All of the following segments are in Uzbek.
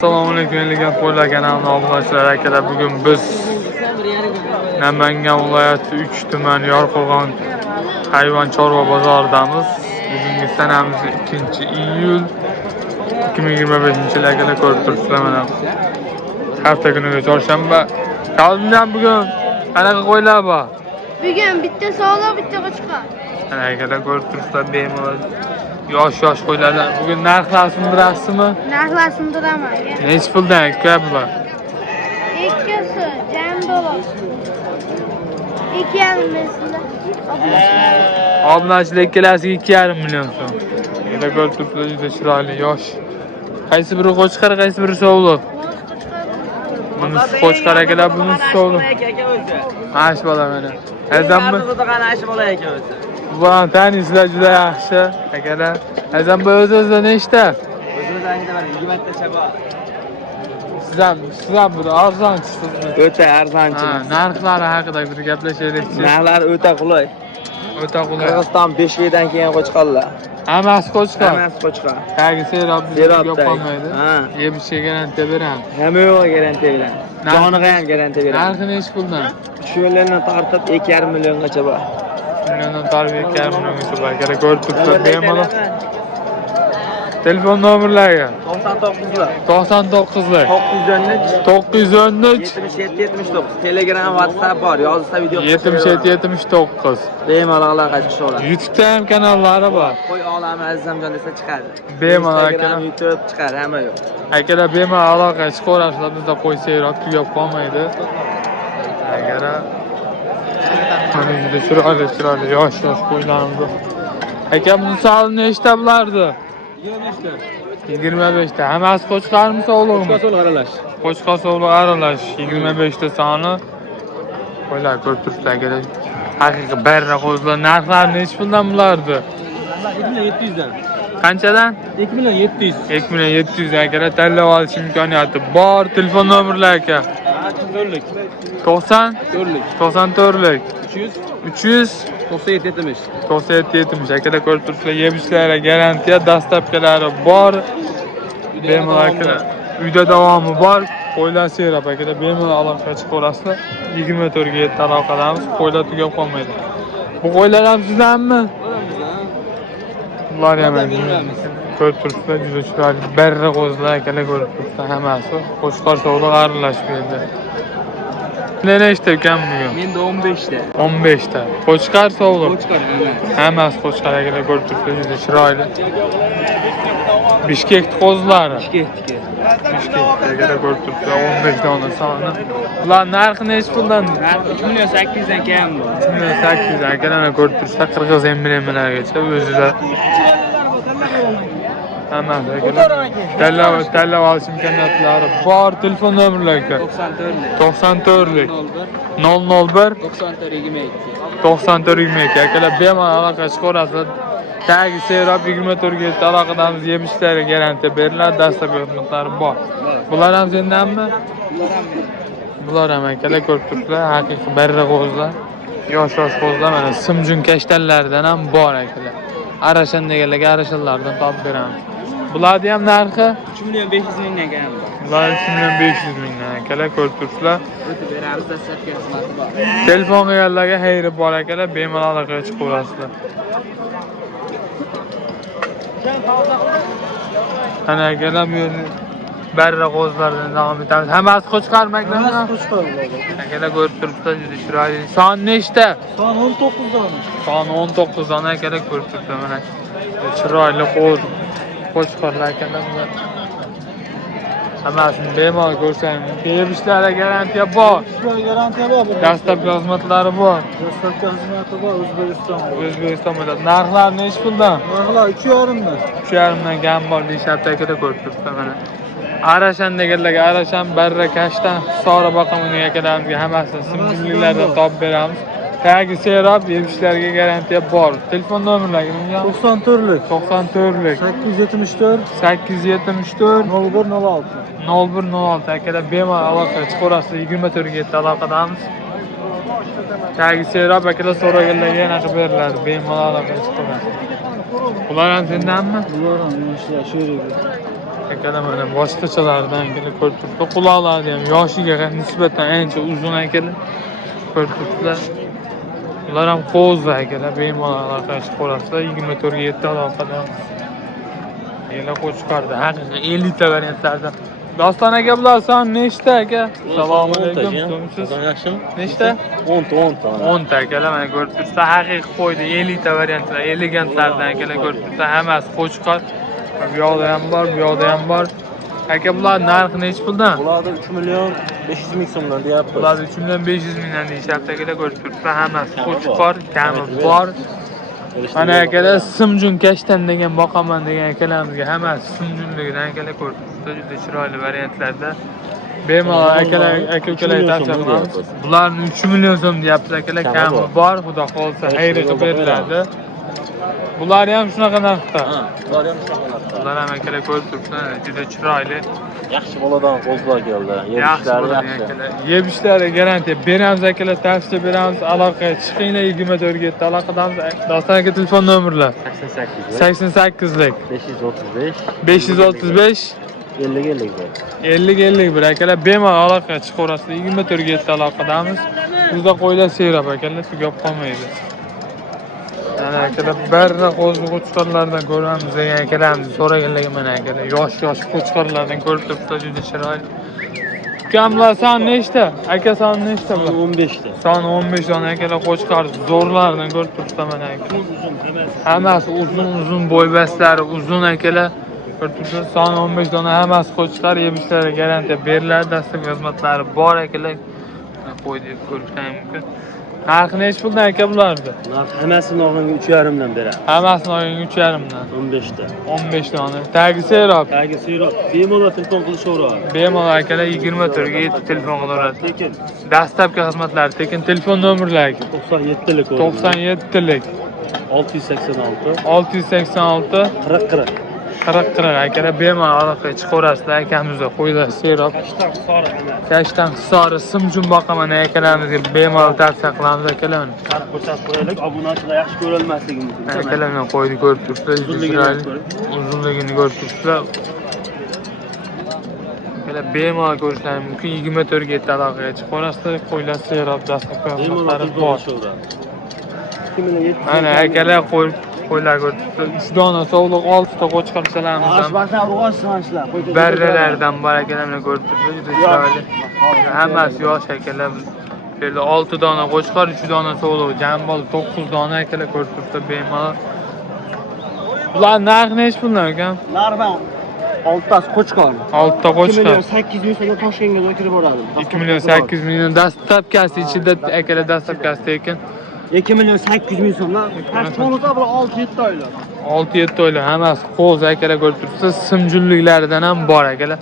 Assalomu alaykum Qo'ylar kanalining obunachilar akalar. Bugun biz Namangan viloyati 3 tuman Yorqo'g'on hayvon chorva bozoridamiz. Bugungi sanamiz 2-iyul 2025-yil akalar, ko'rib turibsizlar mana. Hafta kuniga chorshanba. Kavimdan bugun qanaqa qo'ylar bor? Bugun bitta sog'liq, bitta qo'chqor. Ana akalar, ko'rib turibsizlar bemalol. Yosh qo'ylardan. Bugun narxlarini bilasizmi? Narxlarini bilaman. Necha puldan bular? Ikkisi jam dollar. 2,5 million. Obunachilar ikkalasiga 2,5 million so'm. Yana ko'rib turibsizlar, juda chiroyli yosh. Qaysi biri qo'chqar, qaysi biri sovliq? Bunisi qo'chqar akalar, bunisi sovliq. Ash bola mana. Azammi? Ash bola ekan o'zi. Buni taningizlar, juda yaxshi akalar. Azam bu o'z-o'ziga nechta? O'zimizda bor 20 ta chaba. Sizlar bir arzonchisiz. O'ta arzonchi. Narxlari haqida bir gaplashaylik-chi. Narxlar o'ta qulay. O'ta qulay. Qirg'iziston 5 yildan keyin qo'chqorlar. Hammasi qo'chqor. Hammasi qo'chqor. Tagi serob Serob qolmaydi. Yeb ishga garantiya beramiz. Hamma yo'q garantiya beramiz. Joniga ham garantiya beramiz. Narxi necha puldan? Shu yo'llarni tortib 2,5 milliongacha bor. Milliondan tarif 2,5 milliongacha bor. Kerak ko'rib turibsiz, bemalol. Telefon nomerlariga 99lar 913 77 79. Telegram, WhatsApp bor. Yozsa video 77-79. bemalol aloqa chiqadi. YouTube'da ham kanallari bor. Qo'y olami Azizamjon desa chiqadi. Bemalol Instagram, akalar. YouTube chiqadi, hamma yo'q. Akalar bemalol aloqa chiqaverasizlar, bizda qo'ysayiroq tugab qolmaydi. Akalar mana juda chiroyli yosh qo'ylarimiz bor. Aka, buni soni nechta bo'lardi? 25 ta. Hammasi qo'chqarmi, sovliqmi? Qo'chqor aralash. Qo'chqor sovliq aralash 25 ta soni. Qo'ylar ko'rib turibsizlar akalar. Haqiqiy barra qo'ylar. Narxlari necha puldan bo'lardi? 2700 dan. Qanchadan? 2700. 2700 akalar, tanlab olish imkoniyati bor. Telefon nomerlari aka. 90 94lik 300 97 70 akalar, ko'rib turibsizlar, yeb ishlari garantiya, dastlabkilari bor. Bemalol akalar, uyda davomi bor. Qo'ylar serob akalar, bemalol aloqa chiqaverasizlar. 24 ga 7 aloqadamiz, qo'ylar tugab qolmaydi. Bu qo'ylar ham sizdanmi? Bular ham ko'rib turibsizlar, juda chiroyli barra qo'zlar akalar, ko'rib turibsizlar, hammasi qo'chqor sovliq aralash bu yerda. Nechta ekan bugun? Menda 15 ta. 15 ta. Qo'chqar sovliq. Qo'chqor Hammasi qo'chqar akalar, ko'rib turibsizlar, juda chiroyli. Bishkek qo'zlari. Bishkek akalar, ko'rib turibsizlar, 15 dona soni. Bular narxi necha puldan? Narxi 3,8 dan kam bu. 3,8 akalar, ko'rib turibsizlar, qirg'iz emblemlargacha o'zida. Hammasi akalar. Tanlab olish imkoniyatlari bor. Telefon nomerlari 94lik 001 9422 akalar, bemalol aloqa chiqaverasizlar. Tagi serob 24 ga 7 aloqadamiz, yeb ishlari garantiya beriladi, dastlabki xizmatlari bor. Bular ham sendanmi? Bular ham akalar, ko'rib turibsizlar, haqiqiy barra qo'zlar. Yosh qo'zlar, mana simjun kashtanlaridan ham bor akalar. Arashan deganlarga arashanlardan topib beramiz. Bularni ham narxi 3,5 milliondan kam. bular 3,5 milliondan akalar, ko'rib turibsizlar. O'tib beramiz, dastlabki xizmati bor. Telefon qilganlarga xayri bor akalar, bemalol aloqaga chiqaverasizlar. Ana akalar, bu yerni barra qo'zlardan davom etamiz. Hammasi qo'chqarmi akalar? Qo'chqor. Akalar, ko'rib turibsizlar, juda chiroyli. Son nechta? Son 19 dona. Son 19 dona akalar, ko'rib turibsizlar mana. Chiroyli qo'chqorlar akalar bular. Hammasini bemalol ko'rsangiz, yeb ishlari garantiya bor. Garantiya bor. Dastlabki xizmatlari bor. Dastlabki xizmati bor O'zbekiston bo'ladi. Narxlari necha puldan? Narxlar 3,5 dan. 3,5 dan kam bor deyishyapti akalar, ko'rib turibsizlar mana. Arashan deganlarga arashan, barra kashtan, sora boqimining akalarimizga hammasini simjinliklardan topib beramiz. Tagi serob, yeb ishlariga garantiya bor. Telefon nomerlari 94lik 94lik 874 874 0106. 0106 akalar, bemalol aloqa chiqaverasizlar, 24 ga 7 aloqadamiz. Tagi serob akalar, so'raganlarga yana qilib beriladi, bemalol aloqa chiqaverasizlar. Bular ham sendanmi? Bular ham yoshlar sherigi. Akalar mana boshqachalardan kelib ko'rib turibdi. Quloqlari ham yoshiga nisbatan ancha uzun akalar. Ko'rib turibdilar. Ular ham qo'zlar akalar. Bemalol aloqaga qo'rasizlar. 24 ga 7 aloqadan. Yana qo'chqardi. Haqiqiy 50 ta variantlardan. Doston aka bular son nechta aka? Assalomu alaykum. Siz Yaxshimi? nechta? 10 ta. 10 ta akalar mana ko'rib turibsiz. Haqiqiy qo'ydi 50 ta variantlar, elegantlardan akalar ko'rib turibsiz. Hammasi qo'chqor. Bu yoqda ham bor, bu yoqda ham bor. Aka bular narxi necha puldan? Bularda 3 million 500 ming so'mdan deyapti. Bular 3 million 500 mingdan deyishyapti akalar ko'rib turibsiz. Hammasi qo'chqor, kami bor. Mana akalar simjun kashtan degan boqaman degan akalarimizga hammasi simjunligidan akalar ko'rib turibsiz. Juda chiroyli variantlarda. Bemalol akalar, aka-ukalar tavsiya qilamiz. Bularni 3 million so'm deyapti akalar, kami bor. Xudo xolsa xayri qilib beriladi. Bular ham shunaqa narxda. Bular ham shunaqa. Bular ham akalar ko'rib turibsiz, juda chiroyli. Yaxshi boladan qo'zlar keldi. Yemishlari yaxshi. Yemishlari garantiya beramiz akalar, tavsiya beramiz. Aloqaga chiqinglar 24 ga 7 aloqadamiz. Doston aka telefon nomerlar 88 lik 535 50 akalar bemalol aloqaga chiqaverasizlar. 24 ga 7 aloqadamiz. Bizda qo'ylar seyrab akalar, tugab qolmaydi. Mana akalar barra qo'zg'i qo'chqorlardan ko'ramiz degan akalarimiz so'raganligi mana akalar. Yosh qo'chqorlardan ko'rib turibsiz, juda chiroyli. Ukamlar son nechta? Aka son nechta bu? 15 ta. Son 15 dona akalar qo'chqor zo'rlardan ko'rib turibsiz mana akalar. Hammasi uzun bo'ybastlari, uzun akalar. Ko'rib turibsiz, son 15 dona hammasi qo'chqor, yemishlari garantiya beriladi, dastlabki xizmatlari bor akalar. Qo'yib ko'rishdan mumkin. Narxi necha puldan aka bularni? Narx hammasini olganga 3,5 dan beradi. Hammasini olganga 3,5 dan. 15 ta. 15 dona. Tagi serob. Tagi serob. Bemalol telefon qilishaveradi. Bemalol akalar 24 ga 7 telefon qilaveradi. Lekin dastlabki xizmatlari, tekin telefon nomerlari 97 lik. 97 lik 686 686 40 40 akalar bemalol aloqaga chiqaverasizlar. Akamizda qo'ylar serob. Kashtan hisori simjun boqaman akalarimizga bemalol tavsiya qilamiz akalar. Qarab ko'rsatib qo'yaylik, obunachilar yaxshi ko'rolmasligi mumkin. Akalarni qo'yni ko'rib turibsizlar, uzunligini ko'rib turibsizlar. Akalar bemalol ko'rishlari mumkin. 24 ga 7 aloqaga chiqaverasizlar. Qo'ylar serob, dastlabki xizmatlari bor. Mana akalar qo'ylar ko'rib turibsizlar. 3 dona sovliq 6 ta qo'chqor chalamizdan. Barralardan bor akalarni ko'rib turibsizlar. Juda chiroyli. Hammasi yosh akalar. Böyle 6 dona qo'chqor, 3 dona sovliq, jambol 9 dona akalar ko'rib turibsizlar bemalol. Bular narxi necha puldan ekan? Narxi 6 tasi qo'chqor. 6 ta qo'chqor. 800 ming so'mga Toshkentga kirib boradi. 2 million 800 ming dastlabkasi ichida akalar dastlabkasi ekan. 2 million 800 ming so'mdan. To'liqda bir 6-7 oylar. 6-7 oylar hammasi qo'z akalar ko'rib turibsiz. Simjunliklaridan ham bor akalar.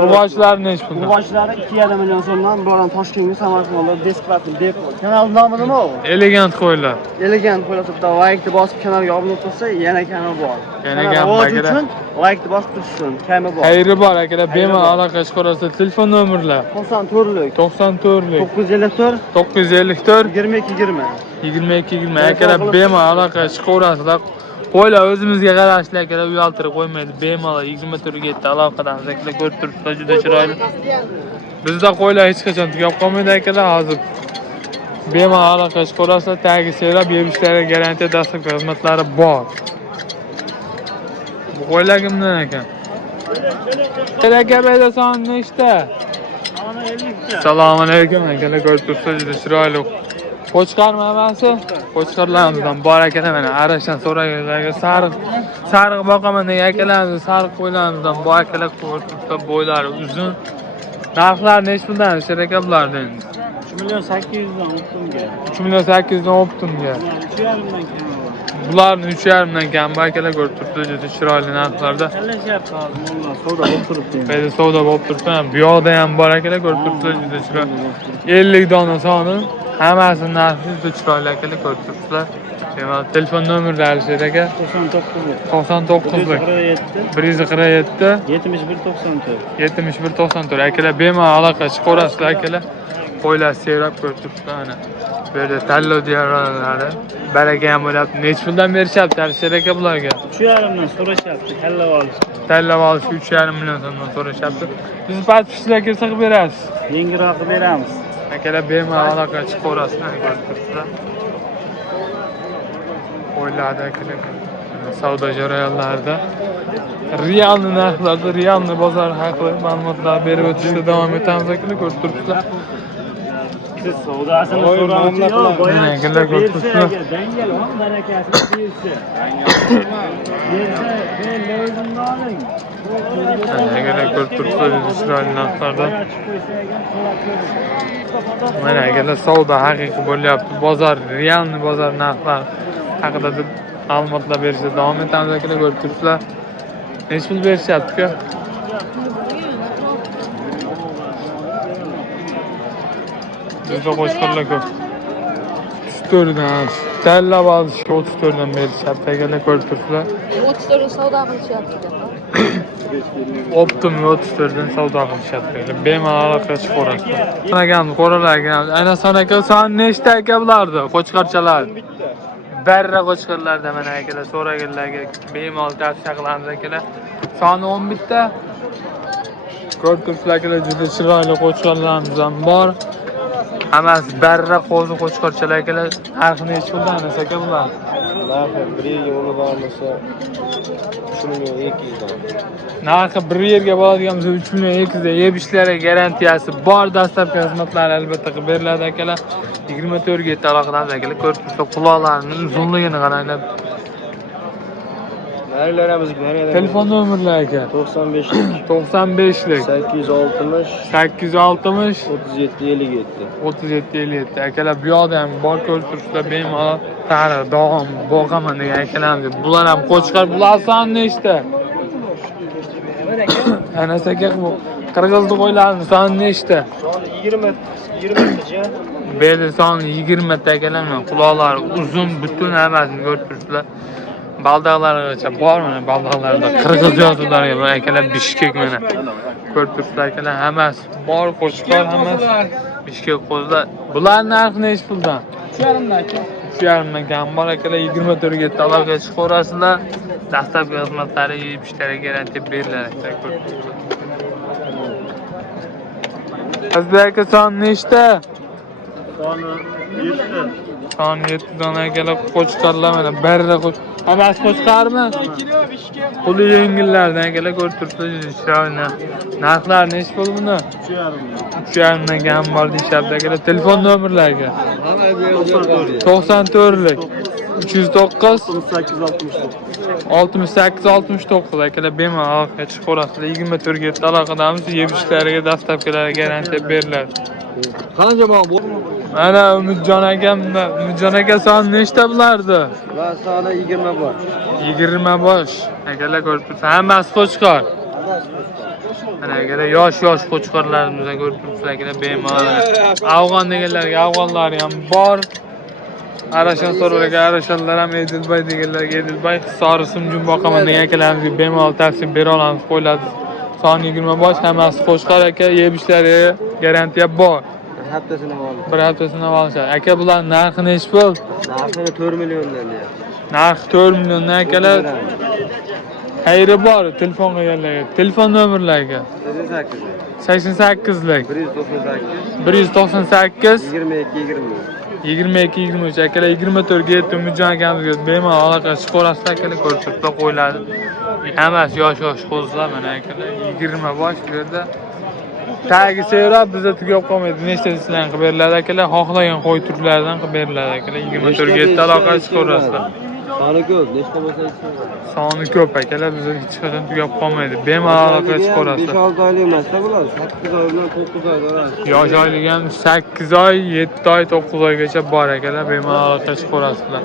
Urg'ochlari necha puldan? Urg'ochlari 2,5 million so'mdan boran Toshkentga Samarqandga beskvapni deb. Kanal nomi nima u? Elegant qo'ylar. Elegant qo'ylar turibdi. Like-ni bosib kanalga obuna bo'lsa, yana kanal bor. Yana kanal uchun like-ni bosib turish uchun kami bor. Xayri bor akalar, bemalol aloqaga chiqaverasizlar. Telefon nomerlar 94 lik 94 lik 954 954 2220. 22 akalar bemalol aloqaga chiqaverasizlar. Qo'ylar o'zimizga qarashli akalar, uyaltirib qo'ymaydi. Bemalol 24 ga 7 aloqadamiz akalar, ko'rib turibsizlar, juda chiroyli. Bizda qo'ylar hech qachon tugab qolmaydi akalar, hozir bemalol aloqaga chiqaverasizlar. Tagi serob, yemishlari garantiya, dastlabki xizmatlari bor. Bu qo'ylar kimdan ekan? Aka beda son nechta? Assalomu alaykum akalar, ko'rib turibsizlar, juda chiroyli. Qo'chqarmi hammasi? Qo'chqarlarimizdan bor akalar, mana arashdan so'raganlarga sariq boqaman degan akalarimiz sariq qo'ylarimizdan bor akalar, ko'rib turibsizlar, bo'ylari uzun. Narxlar necha puldan ishlar aka bulardan? 3 million 800 dan o'ptimga. 3 million 800 dan o'ptimga. 3,5 dan kam. Bularni 3,5 dan kam akalar, ko'rib turibsizlar, juda chiroyli narxlarda. Talashyapti hozir, mollar savdo bo'lib turibdi. Qayda savdo bo'lib turibdi. Bu yoqda ham bor akalar, ko'rib turibsizlar, juda chiroyli. 50 dona soni, hammasi narxi juda chiroyli akalar, ko'rib turibsizlar. Bemalol telefon nomerlari Alisher aka. 99. 99lik 147 147 71 94. 71 94. Akalar bemalol aloqa chiqaverasizlar akalar. Qo'ylar sevrab ko'rib turibsizlar mana. Bu yerda tanlov diyorlari baraka ham bo'lyapti. Necha puldan berishyapti Alisher aka bularga? 3,5 dan so'rashyapti, tanlab olish. Tanlab olish 3,5 million so'mdan so'rashyapti. Siz podpischilar kelsa qilib berasiz. Yengilroq qilib beramiz. Akalar bemalol aloqa chiqaverasizlar ko'rib turibsizlar. Qo'ylarda akalar savdo jarayonlarida realni narxlarda, realni bozor haqida ma'lumotlar berib o'tishda davom etamiz akalar ko'rib turibsizlar. Siz savdosini so'rayapsiz. Akalar ko'rib turibsizlar. Dangal on barakasini bersin. Bersa, lozimni oling. Akalar ko'rib turibsizlar chiroyli narxlarda. Mana akalar savdo haqiqiy bo'lyapti. Bozor, realni bozor narxlar haqida ma'lumotlar berishda davom etamiz akalar ko'rib turibsizlar. Necha pul berishyapti-ku? Bizda qo'shqirlar ko'p. 34 dan tanlab olishga 34 dan berishyapti akalar ko'rib turibsizlar. 34 savdo qilishyapti. Optimga 34 dan savdo qilishyapti. Bemalol aloqa chiqaverasizlar. Sanagamiz, qo'ralarga. Aynan sanaka son nechta aka bulardi? Qo'chqarchalar. Barra qo'chqarlarda mana akalar so'raganlarga bemalol tavsiya qilamiz akalar. Soni 11 ta. Ko'rib turibsizlar akalar, juda chiroyli qo'chqarlarimiz ham bor. Hammasi barra qo'zi qo'chqarchalar akalar. Narxi necha puldan aka bular? Narxi bir yerga bo'lib olmasa 3,200 dan. Narxi bir yerga bo'ladigan bo'lsa 3,200 dan yeb ishlariga garantiyasi bor. Dastlabki xizmatlari albatta qilib beriladi akalar. 24 ga yetib aloqadamiz akalar. Ko'rib turibsizlar quloqlarining uzunligini qaranglar. Narilarimizga Telefon nomerlari aka. 95lik 95lik 860 860 3757. 3757. Akalar bu yoqda ham bor ko'rib turibsizlar. Bemalol tarix davom boqaman degan akalarimiz. Bular ham qo'chqar, bular soni nechta? Ana aka bu qirg'izni qo'ylarni soni nechta? 20 tacha. Beli soni 20 ta akalar. Quloqlari uzun, butun hammasini ko'rib turibsizlar. Baldaqlargacha bor mana baldaqlarda qirg'iz yozuvlari bor akalar Bishkek mana. Ko'rib turibsizlar akalar, hammasi bor qo'chqor, hammasi Bishkek qo'zlar. Bular narxi necha puldan? 3,5 dan aka. 3,5 dan kam bor akalar 24 ga yetib aloqa chiqaverasizlar. Dastlabki xizmatlari yeb ishlariga garantiya beriladi akalar ko'rib turibsizlar. Sizlar aka son nechta? Soni 7. Son 7 dan akalar qo'chqorlar mana barra qo'chqor. Hammasi qo'chqarmi? Puli yengillardan akalar ko'rib turibsizlar chiroyli. Narxlar necha pul buni? 3,5 dan kam bor deyapti akalar. Telefon nomerlariga 94lik 309 68 69 akalar bemalol aloqaga chiqaverasizlar. 24 ga yetib aloqadamiz. Yeb ishlariga dastlabkilariga garantiya beriladi. Qancha bor bu? Mana Umidjon aka soni nechta bulardi? Va soni 20 bor. 20 bosh. Akalar ko'rib turibsiz, hammasi qo'chqor. Mana akalar yosh qo'chqorlarimizni ko'rib turibsizlar akalar bemalol. Afg'on deganlarga afg'onlari ham bor. Arashan so'ralarga arashanlar ham Edilbay deganlarga Edilbay, Sorisim Jumboqaman degan akalarimizga bemalol tavsiya bera olamiz. Qo'yiladi. Soni 20 bosh, hammasi qo'chqor aka, yeb ishlariga garantiya bor. Haftasini oldi. Bir haftasini olishadi. Aka bular narxi necha pul? Narxi 4 milliondan deyapti. Narxi 4 milliondan akalar. Xayri bor, telefonga yo'llaydi. Telefon nomerlariga 88lik 198 22 23 akalar 24 ga yetib Umidjon akamizga bemalol aloqa chiqaverasizlar akalar ko'rib turibsizlar qo'yiladi. Hammasi yosh qo'zlar mana akalar 20 bosh bu yerda. Tagi sevrab bizda tugab qolmaydi. Nechtasidan qilib beriladi akalar, xohlagan qo'y turlaridan qilib beriladi akalar. 24 ga yetib aloqa chiqaverasizlar. Soni ko'p, nechta bo'lsa aytsangiz. Soni ko'p akalar, bizda hech qachon tugab qolmaydi. Bemalol aloqa chiqaverasizlar. 5-6 oylik emas-da bular, 8 oy bilan 9 oy orasi. Yosh oylik ham 8 oy, 7 oy, 9 oygacha bor akalar. Bemalol aloqa chiqaverasizlar.